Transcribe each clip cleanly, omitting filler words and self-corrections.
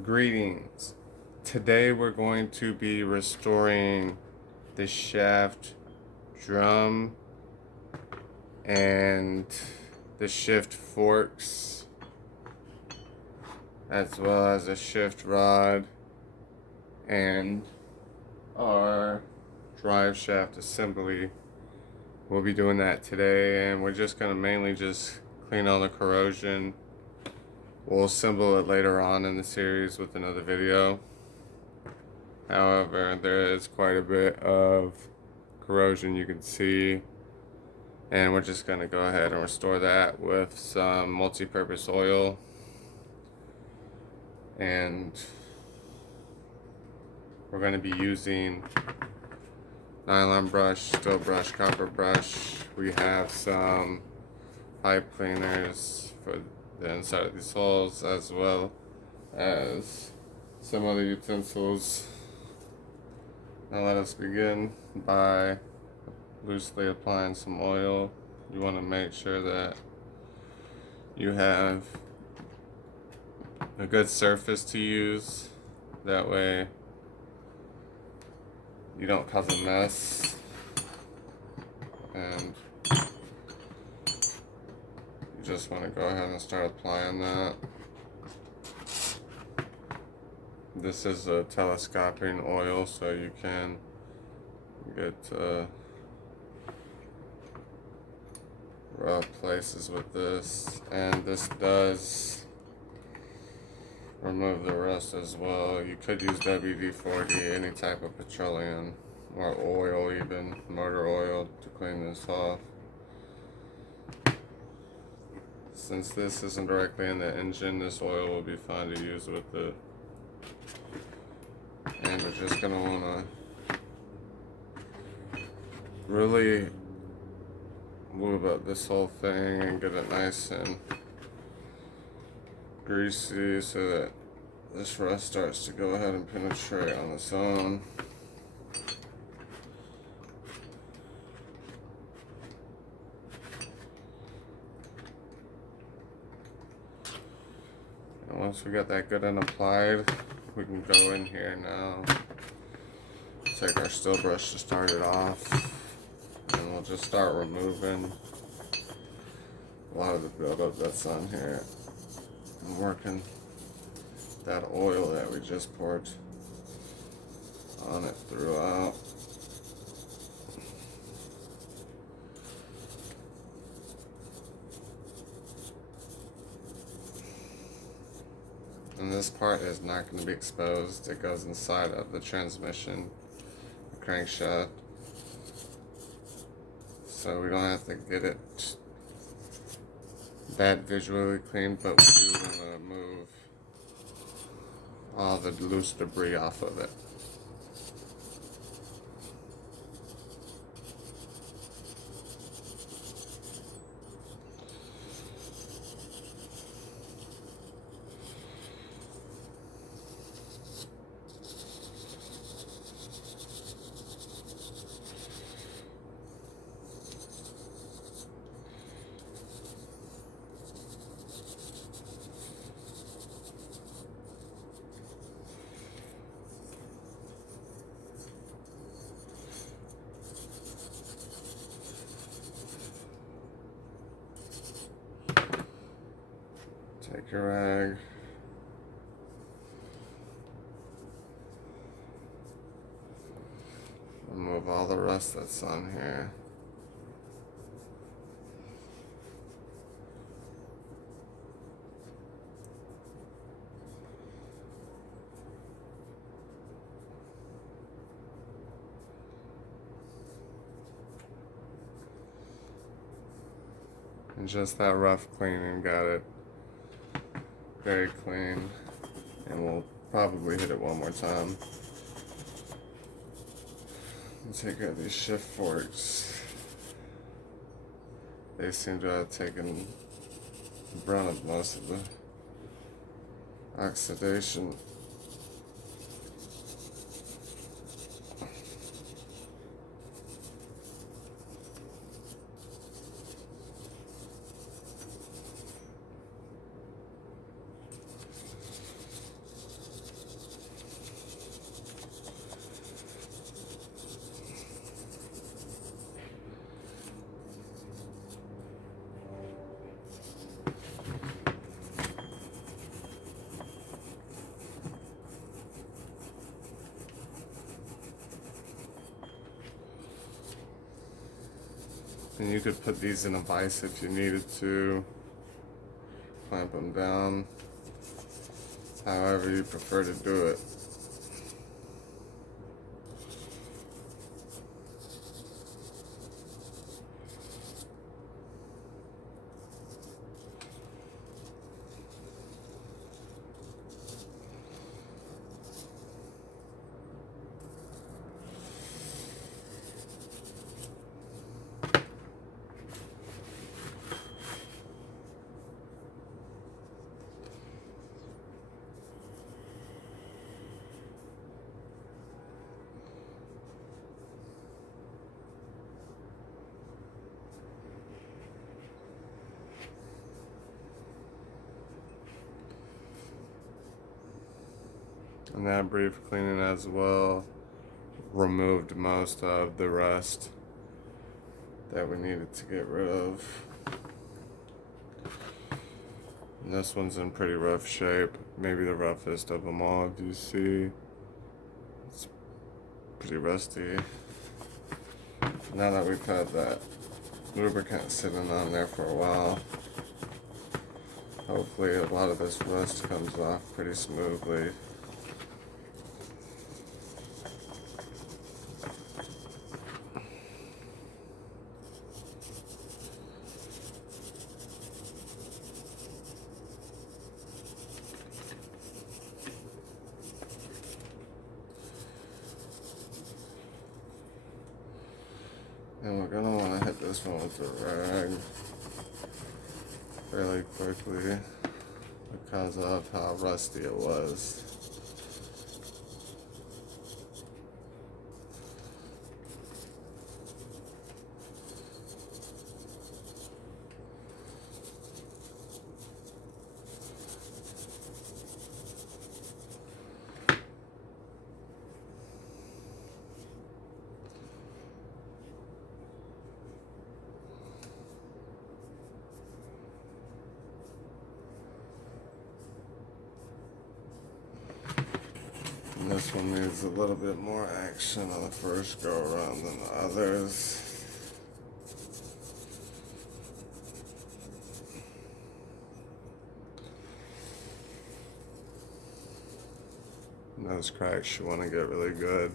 Greetings. Today we're going to be restoring the shaft drum and the shift forks, as well as a shift rod and our drive shaft assembly. We'll be doing that today, and we're just going to mainly just clean all the corrosion. We'll assemble it later on in the series with another video. However, there is quite a bit of corrosion you can see, and we're just going to go ahead and restore that with some multi-purpose oil and we're going to be using nylon brush, steel brush, copper brush. We have some pipe cleaners for the inside of these holes, as well as some other utensils. Now let us begin by loosely applying some oil. You want to make sure that you have a good surface to use. That way you don't cause a mess. And you just want to go ahead and start applying that. This is a telescoping oil, so you can get rough places with this, and this does remove the rust as well. You could use WD-40, any type of petroleum or oil, even motor oil, to clean this off. Since this isn't directly in the engine, this oil will be fine to use with it. And we're just gonna wanna really move up this whole thing and get it nice and greasy so that this rust starts to go ahead and penetrate on its own. And once we got that good and applied, we can go in here now, take our steel brush to start it off, and we'll just start removing a lot of the buildup that's on here and working that oil that we just poured on it throughout. And this part is not going to be exposed. It goes inside of the transmission, the crankshaft, so we don't have to get it that visually clean, but we do want to move all the loose debris off of it. Take your rag, remove all the rust that's on here. And just that rough cleaning got it very clean, and we'll probably hit it one more time. And take out these shift forks. They seem to have taken the brunt of most of the oxidation. And you could put these in a vise if you needed to. Clamp them down. However you prefer to do it. And that brief cleaning as well removed most of the rust that we needed to get rid of. And this one's in pretty rough shape, maybe the roughest of them all. If you see, it's pretty rusty. Now that we've had that lubricant sitting on there for a while, hopefully a lot of this rust comes off pretty smoothly. And we're going to want to hit this one with a rag fairly quickly because of how rusty it was. And this one needs a little bit more action on the first go around than the others. And those cracks you want to get really good.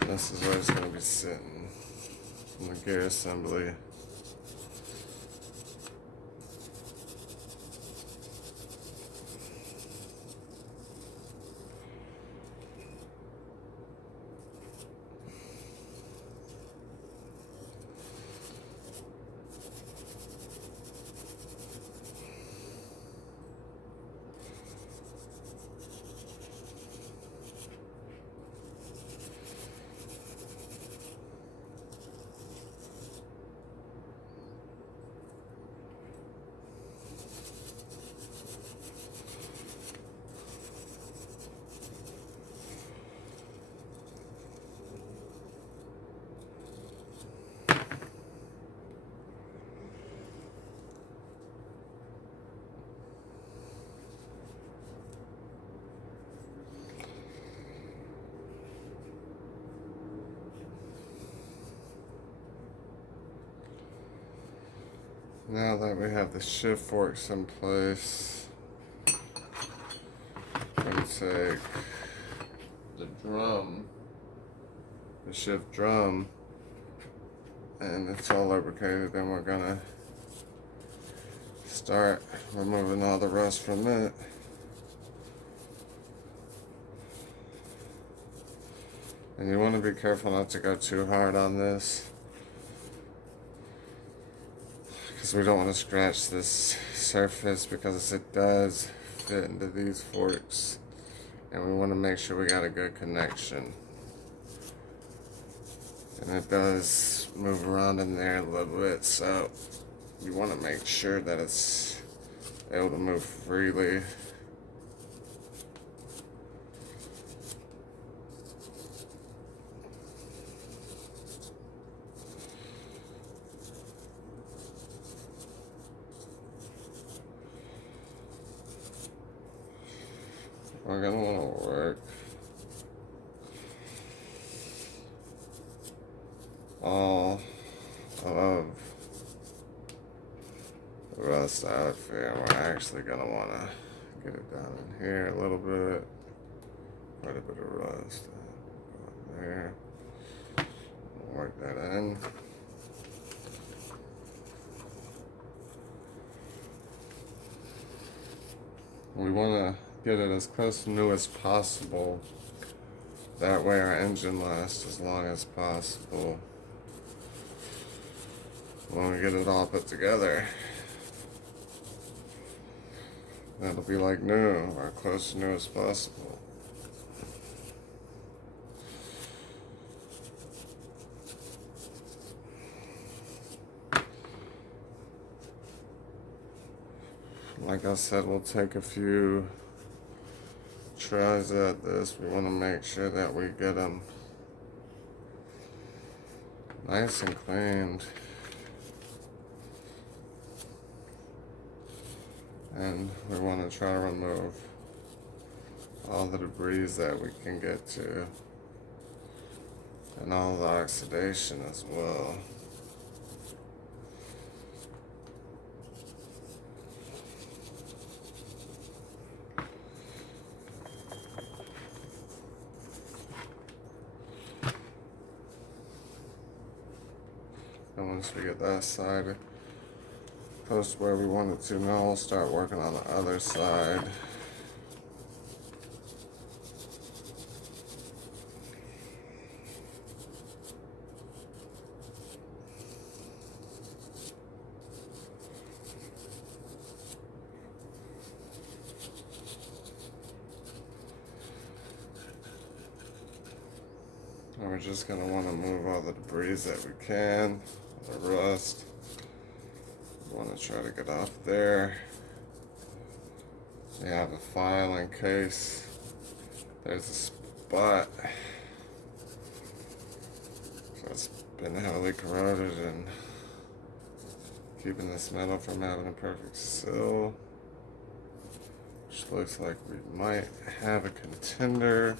This is where it's going to be sitting in the gear assembly. Now that we have the shift forks in place, I'm going to take the drum, the shift drum, and it's all lubricated. Then we're going to start removing all the rust from it. And you want to be careful not to go too hard on this, because we don't want to scratch this surface, because it does fit into these forks, and we want to make sure we got a good connection. And it does move around in there a little bit, so you want to make sure that it's able to move freely. we're gonna want to work all of the rust out of here. We're actually gonna want to get it down in here a little bit. Quite a bit of rust. Go in there. Work that in. We want to get it as close to new as possible. That way our engine lasts as long as possible when we get it all put together. That'll be like new, or close to new as possible. Like I said, we'll take a few tries at this. We want to make sure that we get them nice and cleaned. And we want to try to remove all the debris that we can get to, and all the oxidation as well. And once we get that side close to where we want it to, now we'll start working on the other side. And we're just going to want to move all the debris that we can, the rust. We want to try to get off there. We have a file in case there's a spot that's been heavily corroded and keeping this metal from having a perfect seal. Which looks like we might have a contender.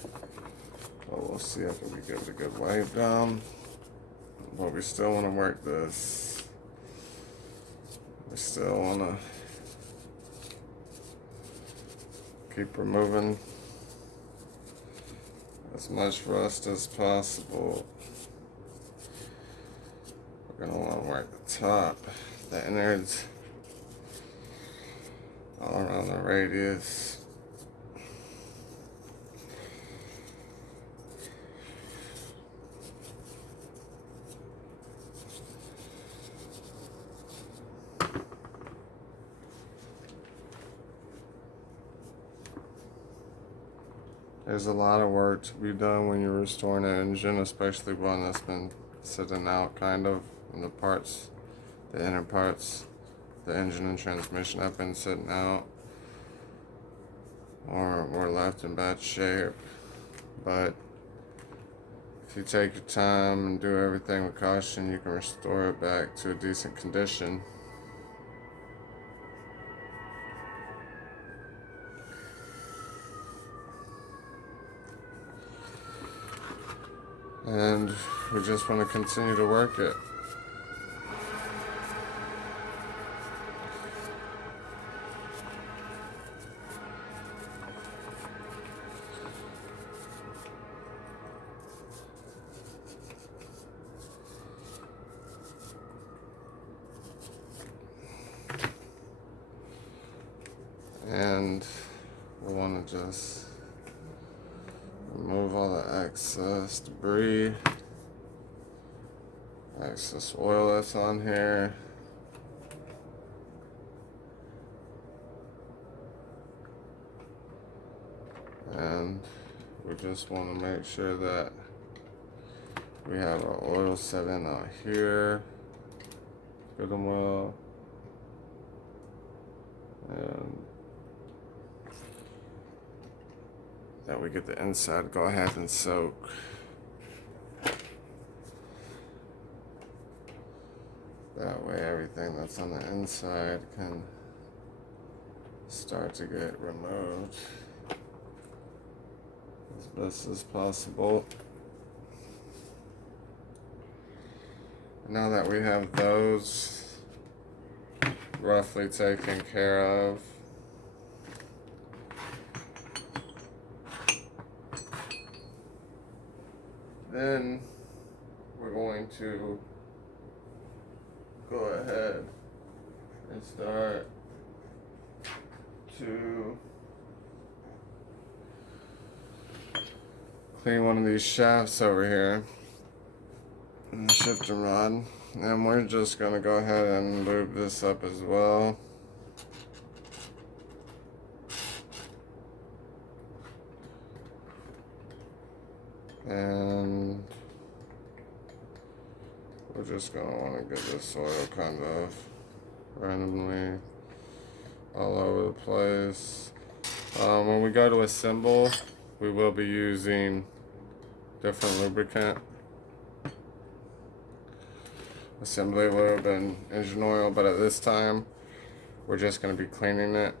But we'll see after we give it a good wipe down. But we still want to work this. We still want to keep removing as much rust as possible. We're going to want to work the top, the innards, all around the radius. There's a lot of work to be done when you're restoring an engine, especially one that's been sitting out kind of, and the parts, the inner parts, the engine and transmission have been sitting out or were left in bad shape. But if you take your time and do everything with caution, you can restore it back to a decent condition. And we just want to continue to work it. And we want to just remove all the excess debris, excess oil that's on here. And we just want to make sure that we have our oil set in out here, good and well. And that we get the inside, go ahead and soak. That way everything that's on the inside can start to get removed. as best as possible. Now that we have those roughly taken care of, then we're going to go ahead and start to clean one of these shafts over here and the shifter rod, and we're just going to go ahead and lube this up as well. And we're just going to want to get this oil kind of randomly all over the place. When we go to assemble, we will be using different lubricant, assembly lube and engine oil, but at this time we're just going to be cleaning it.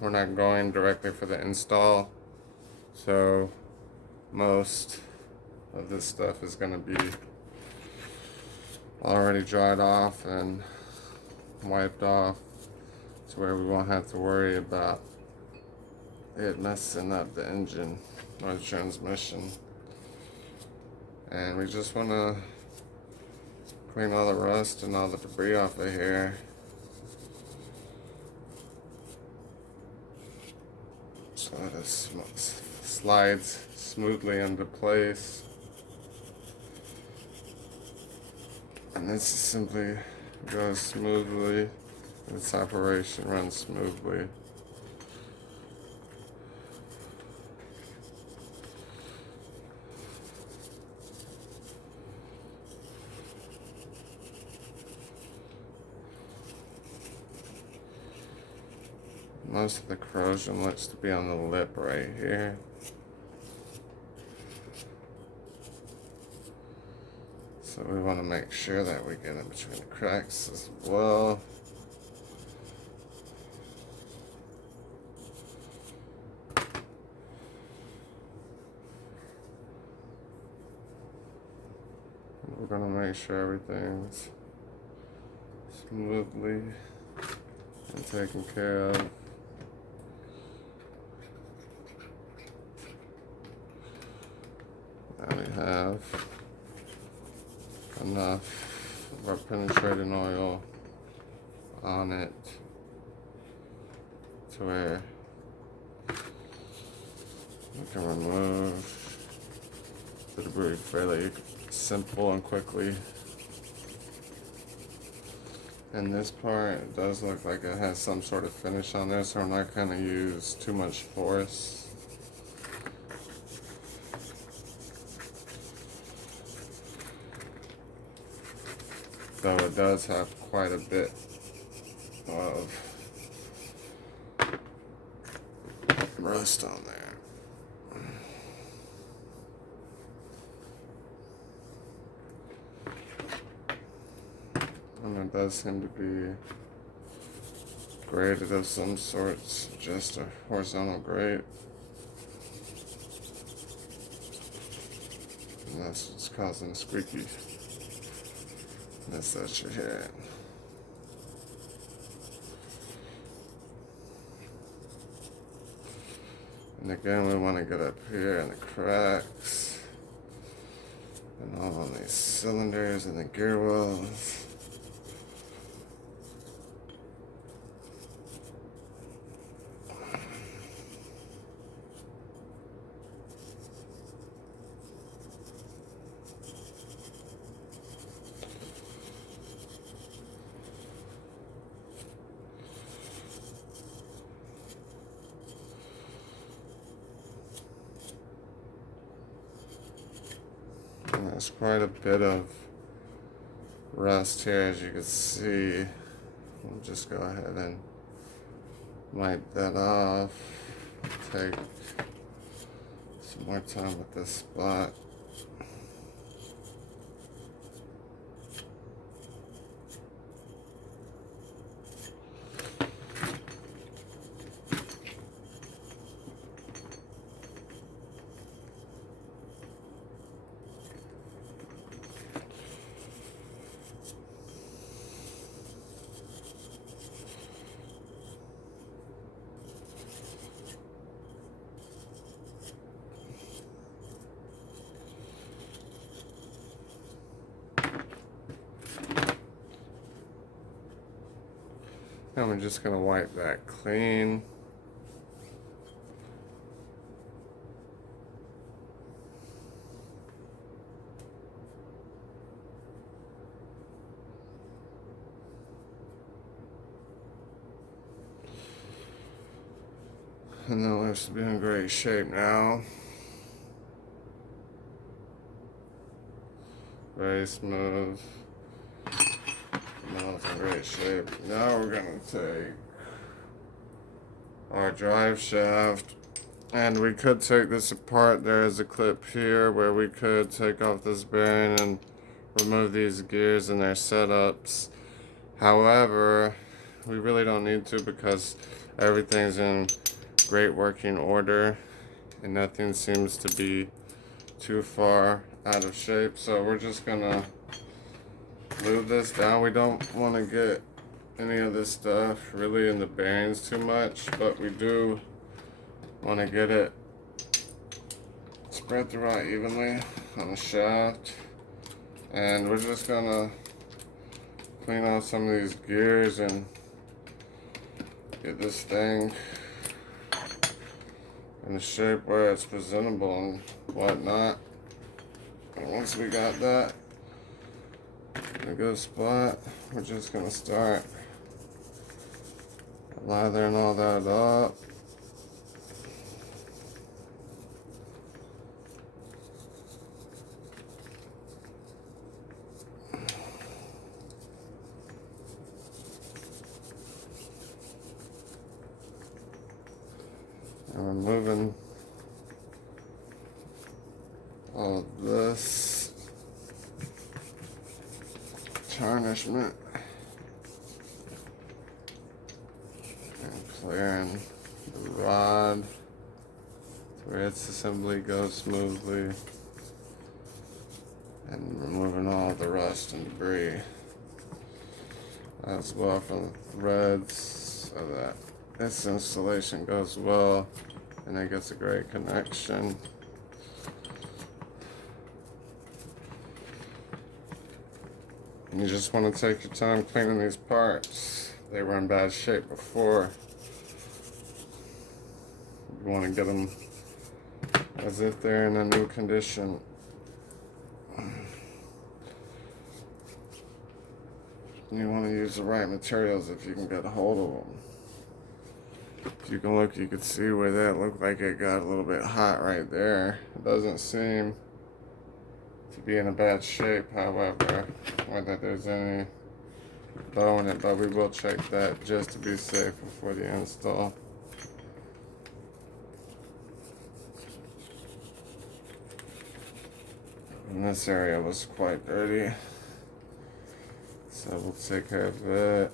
We're not going directly for the install, so most of this stuff is going to be already dried off and wiped off to where we won't have to worry about it messing up the engine or the transmission. And we just want to clean all the rust and all the debris off of here, so that it slides smoothly into place. And this simply goes smoothly. This operation runs smoothly. Most of the corrosion looks to be on the lip right here. So we want to make sure that we get in between the cracks as well. And we're going to make sure everything's smoothly and taken care of. Now we have enough of our penetrating oil on it to where we can remove the debris fairly simple and quickly. And this part, it does look like it has some sort of finish on there, so I'm not going to use too much force. Though it does have quite a bit of rust on there. And it does seem to be graded of some sorts, just a horizontal grate. And that's what's causing the squeaky. That's what you're hearing. And again, we want to get up here in the cracks and all on these cylinders and the gear wells. There's quite a bit of rust here, as you can see. We'll just go ahead and wipe that off. Take some more time with this spot. And we're just gonna wipe that clean. And the lift's be in great shape now. Very smooth. Now it's in great shape. Now we're gonna take our drive shaft, and we could take this apart. There is a clip here where we could take off this bearing and remove these gears and their setups. However, we really don't need to because everything's in great working order and nothing seems to be too far out of shape. So we're just gonna move this down. We don't want to get any of this stuff really in the bearings too much, but we do want to get it spread throughout evenly on the shaft. And we're just gonna clean off some of these gears and get this thing in the shape where it's presentable and whatnot. And once we got that in a good spot, we're just gonna start lathering all that up. And removing all of this tarnishment and clearing the rod where its assembly goes smoothly and removing all the rust and debris as well from the threads so that this installation goes well and it gets a great connection. And you just want to take your time cleaning these parts. They were in bad shape before. You want to get them as if they're in a new condition. You want to use the right materials if you can get a hold of them. If you can look, you can see where that looked like it got a little bit hot right there. It doesn't seem to be in a bad shape, however, or that there's any bow in it, but we will check that just to be safe before the install. And this area was quite dirty, so we'll take care of it.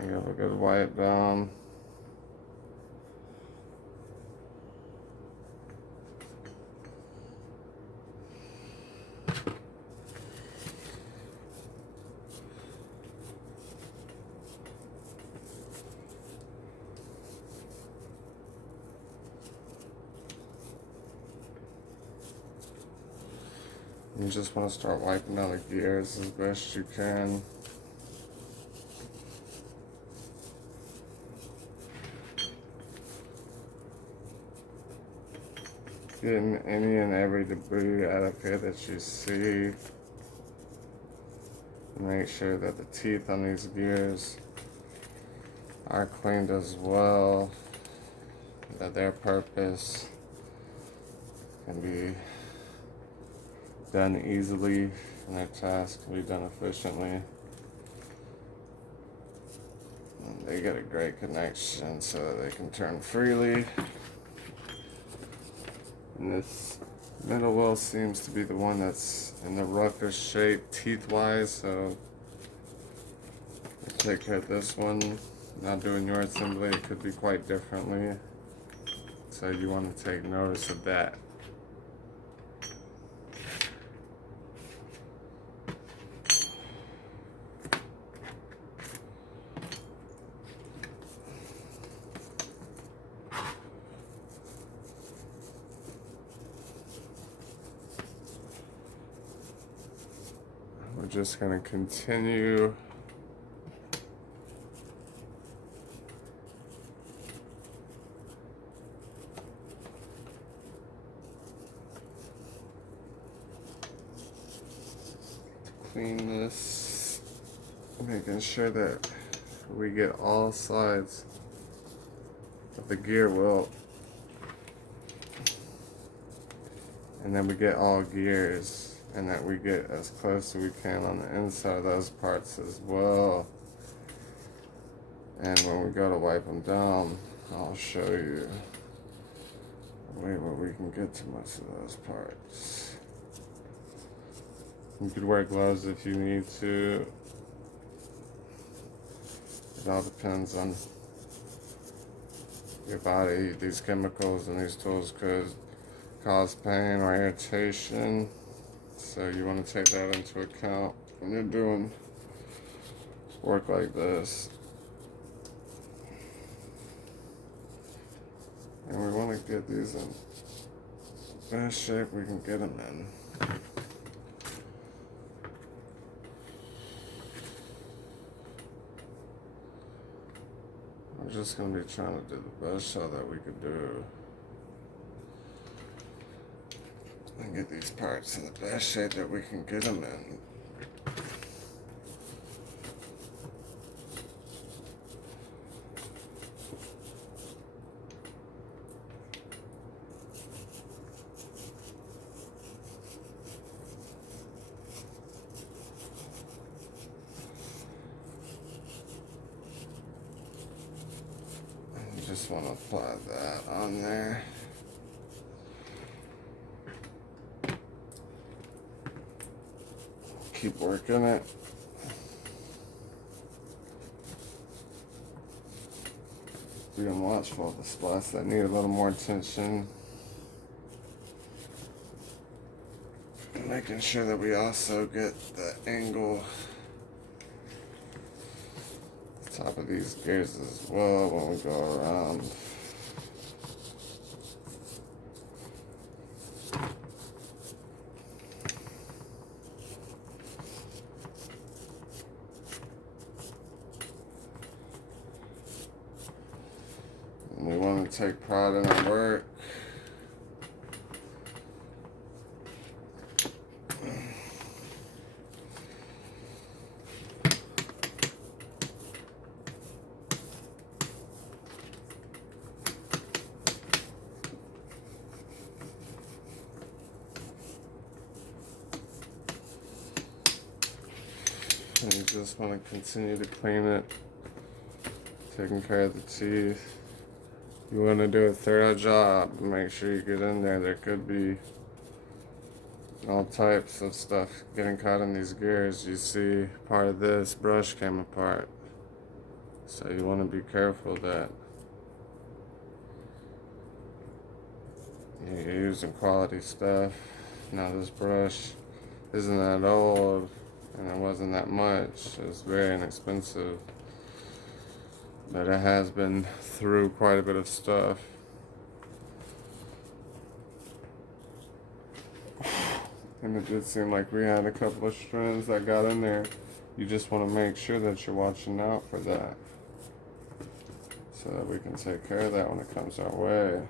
We have a good wipe down. You just want to start wiping down the gears as best you can. Getting any and every debris out of here that you see. Make sure that the teeth on these gears are cleaned as well, that their purpose can be done easily and their task can be done efficiently. And they get a great connection so that they can turn freely. And this middle wheel seems to be the one that's in the roughest shape teeth-wise, so we'll take care of this one. Now doing your assembly, it could be quite differently. So you want to take notice of that. we're just going to continue to clean this, making sure that we get all sides of the gear wheel, and then we get all gears, and that we get as close as we can on the inside of those parts as well. And when we go to wipe them down, I'll show you a way where we can get to most of those parts. You could wear gloves if you need to. It all depends on your body. These chemicals and these tools could cause pain or irritation, so you want to take that into account when you're doing work like this. And we want to get these in the best shape we can get them in. We're just going to be trying to do the best shot that we could do and get these parts in the best shape that we can get them in. Just want to apply that on there. Keep working it. Being watchful of the spots that need a little more attention. And making sure that we also get the angle top of these gears as well when we go around. And we want to take pride in our work. And you just want to continue to clean it, taking care of the teeth. You want to do a thorough job, make sure you get in there. There could be all types of stuff getting caught in these gears. You see part of this brush came apart, so you want to be careful that you're using quality stuff. Now this brush isn't that old, and it wasn't that much. It was very inexpensive, but it has been through quite a bit of stuff. And it did seem like we had a couple of strands that got in there. You just want to make sure that you're watching out for that, so that we can take care of that when it comes our way.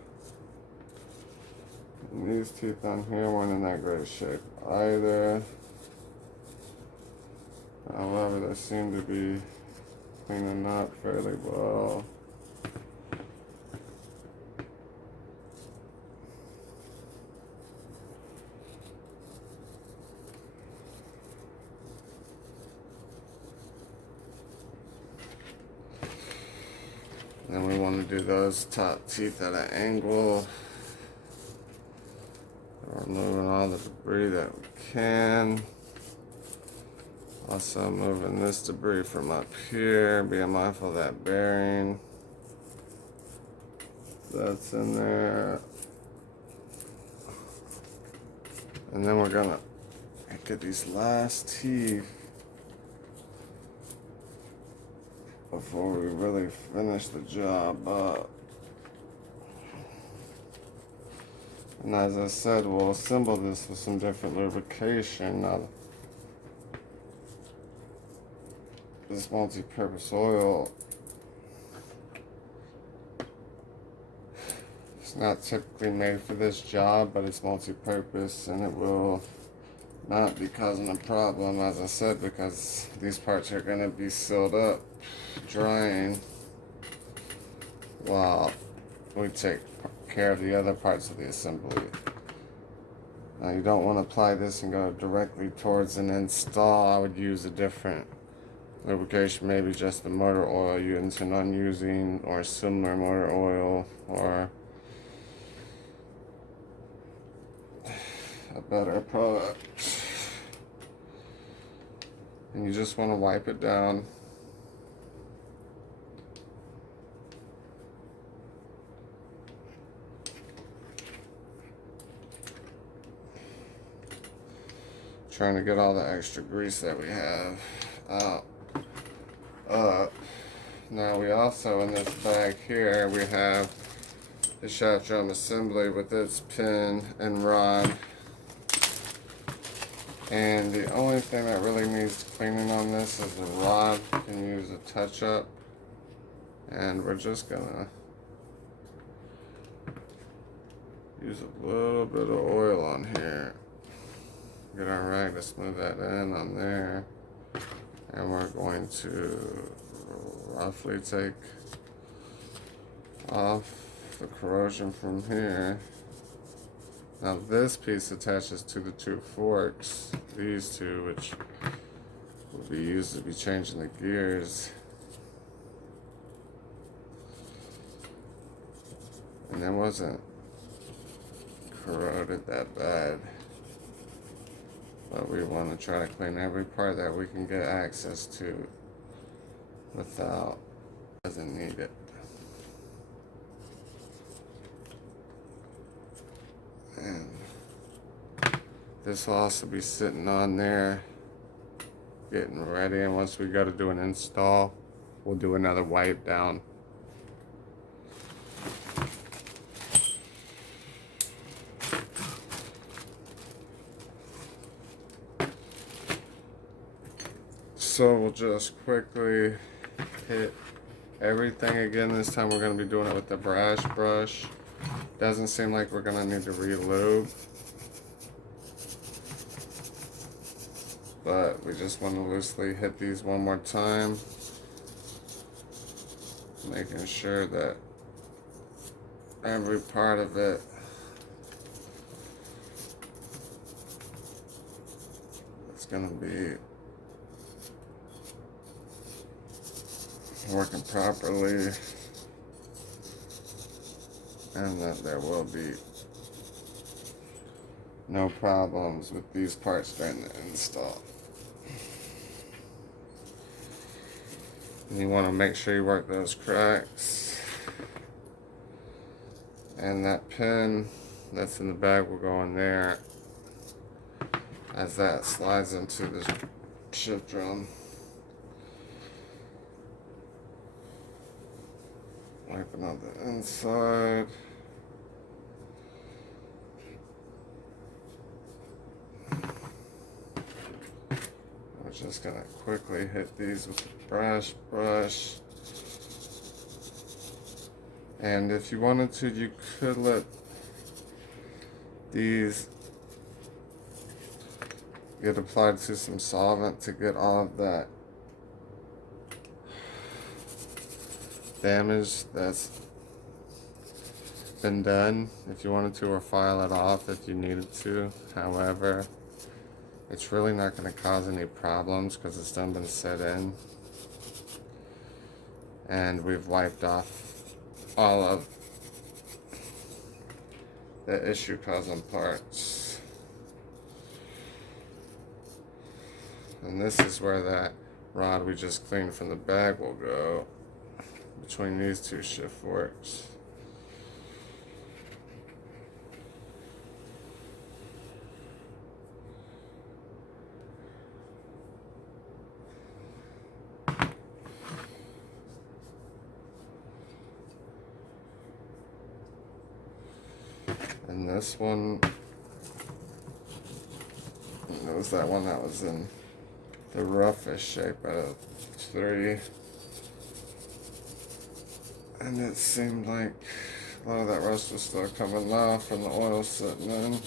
And these teeth on here weren't in that great shape either. However, they seem to be cleaning up fairly well. Then we want to do those top teeth at an angle. Removing all the debris that we can. Also moving this debris from up here, being mindful of that bearing that's in there. And then we're gonna get these last teeth before we really finish the job up. And as I said, we'll assemble this with some different lubrication. Now, this multi-purpose oil, it's not typically made for this job, but it's multi-purpose and it will not be causing a problem, as I said, because these parts are going to be sealed up, drying, while we take care of the other parts of the assembly. Now you don't want to apply this and go directly towards an install. I would use a different lubrication, maybe just the motor oil you intend on using, or similar motor oil, or a better product. And you just want to wipe it down. Trying to get all the extra grease that we have out. Now we also, in this bag here, we have the shaft drum assembly with its pin and rod. And the only thing that really needs cleaning on this is the rod. You can use a touch-up. And we're just gonna use a little bit of oil on here. Get our rag to smooth that in on there. And we're going to roughly take off the corrosion from here. Now this piece attaches to the two forks, these two, which will be used to be changing the gears. And it wasn't corroded that bad. But we want to try to clean every part that we can get access to without, doesn't need it. And this will also be sitting on there, getting ready. And once we go to do an install, we'll do another wipe down. So we'll just quickly hit everything again. This time we're going to be doing it with the brass brush. Doesn't seem like we're going to need to re-lube, but we just want to loosely hit these one more time, making sure that every part of it is going to be working properly, and that there will be no problems with these parts during the install. And you want to make sure you work those cracks. And that pin that's in the bag will go in there as that slides into the shift drum. Wiping out the inside. We're just gonna quickly hit these with the brass brush. And if you wanted to, you could let these get applied to some solvent to get all of that damage that's been done, if you wanted to, or file it off if you needed to. However, it's really not going to cause any problems because it's done been set in, and we've wiped off all of the issue causing parts. And this is where that rod we just cleaned from the bag will go, between these two shift forks. And this one, it was that one that was in the roughest shape out of 3. And it seemed like a lot of that rust was still coming off from the oil sitting in.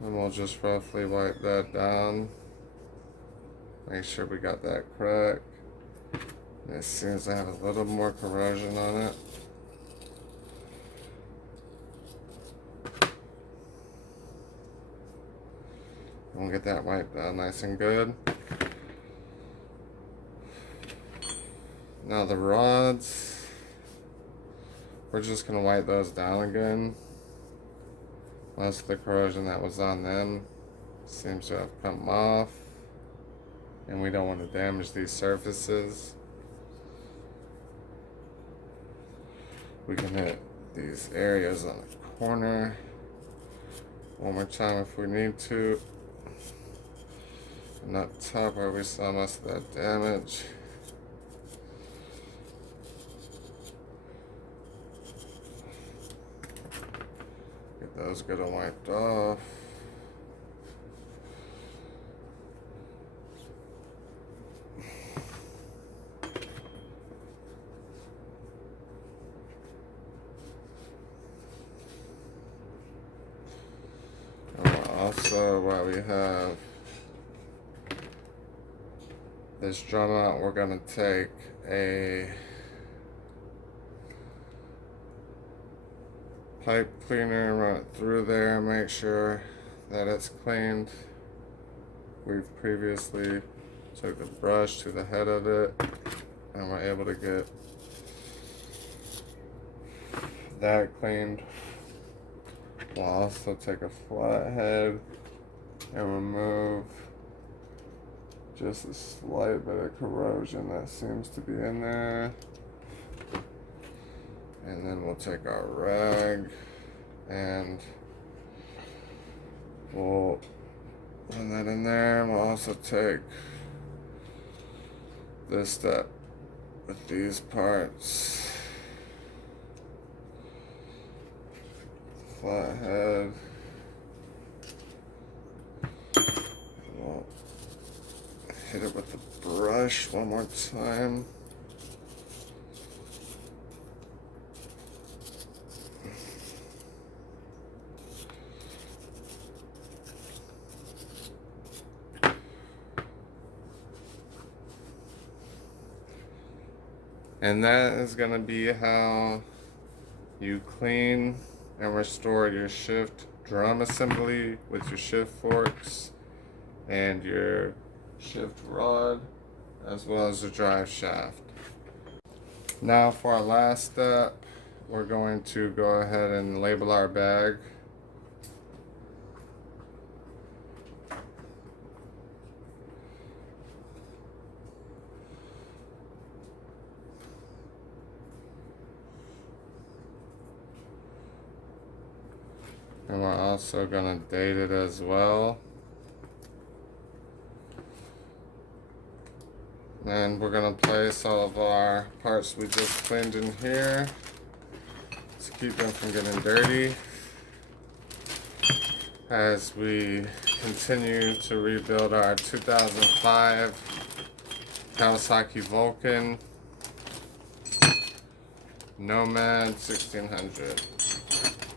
And we'll just roughly wipe that down. Make sure we got that crack. And it seems to have a little more corrosion on it. We'll get that wiped down nice and good. Now the rods, we're just gonna wipe those down again. Most of the corrosion that was on them seems to have come off, and we don't want to damage these surfaces. We can hit these areas on the corner one more time if we need to. And up top where we saw most of that damage. Get those good and wiped off. Also, while we have this drum out, we're going to take a pipe cleaner, run it through there, make sure that it's cleaned. We've previously took the brush to the head of it, and we're able to get that cleaned. We'll also take a flathead and remove just a slight bit of corrosion that seems to be in there. And then we'll take our rag and we'll run that in there. And we'll also take this step with these parts. Flathead. We'll hit it with the brush one more time. And that is going to be how you clean and restore your shift drum assembly with your shift forks and your shift rod, as well as the drive shaft. Now for our last step, we're going to go ahead and label our bag. And we're also going to date it as well. And we're going to place all of our parts we just cleaned in here to keep them from getting dirty as we continue to rebuild our 2005 Kawasaki Vulcan Nomad 1600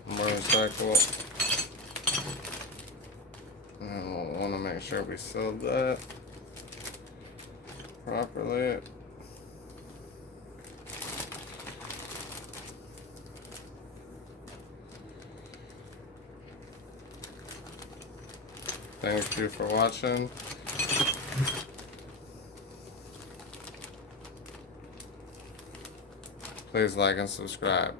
motorcycle. And we'll want to make sure we sealed that properly. Thank you for watching. Please like and subscribe.